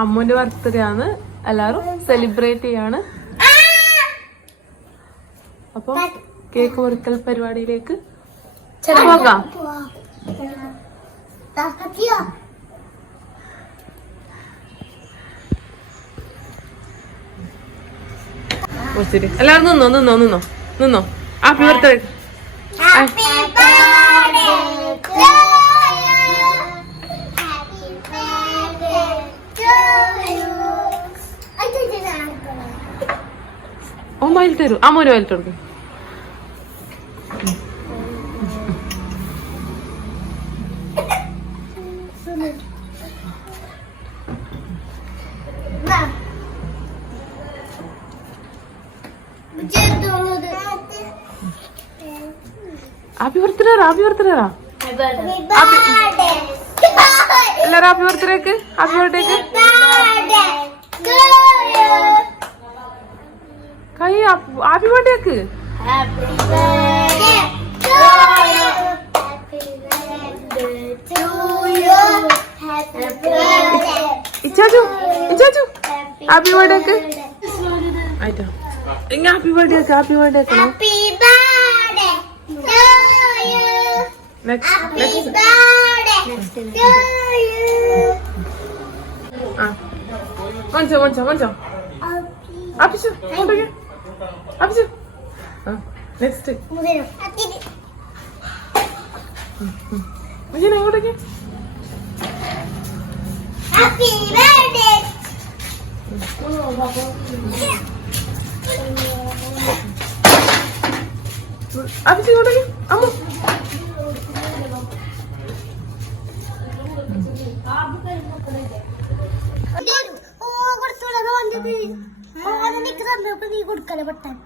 അമ്മുന്റെ birthday ആണ്, എല്ലാരും celebrate ചെയ്യാണ്. അപ്പൊ കേക്ക് മുറിക്കൽ പരിപാടിയിലേക്ക് പോകാം. എല്ലാവരും നിന്നോ. Happy birthday. ഓ മയിൽ തരൂ, അമ്മൂന് മയിൽ കൊടുക്കും. Happy birthday. എല്ലാരും ഹാപ്പി ബർത്ത്ഡേക്ക്. ഹാപ്പി ബർത്ത്ഡേക്ക് കൈ. ഹാപ്പി ബർത്ത്ഡേക്ക്. ഇച്ചാച്ചു ഹാപ്പി ബർത്ത്ഡേക്ക് ആയിട്ടോ. ഇങ്ങ ഹാപ്പി ബർത്ത്ഡേക്ക്. ഹാപ്പി ബർത്ത്ഡേക്ക്. కొంచెం ఆపిచు ఇങ്ങോട്ടേക്ക്. ആപിച്ചു. നെക്സ്റ്റ് ഇങ്ങോട്ടേക്ക്. ആപിച്ചു ഇങ്ങോട്ടേക്ക്. അമ്മ കൊടുക്കല പെട്ടെന്ന്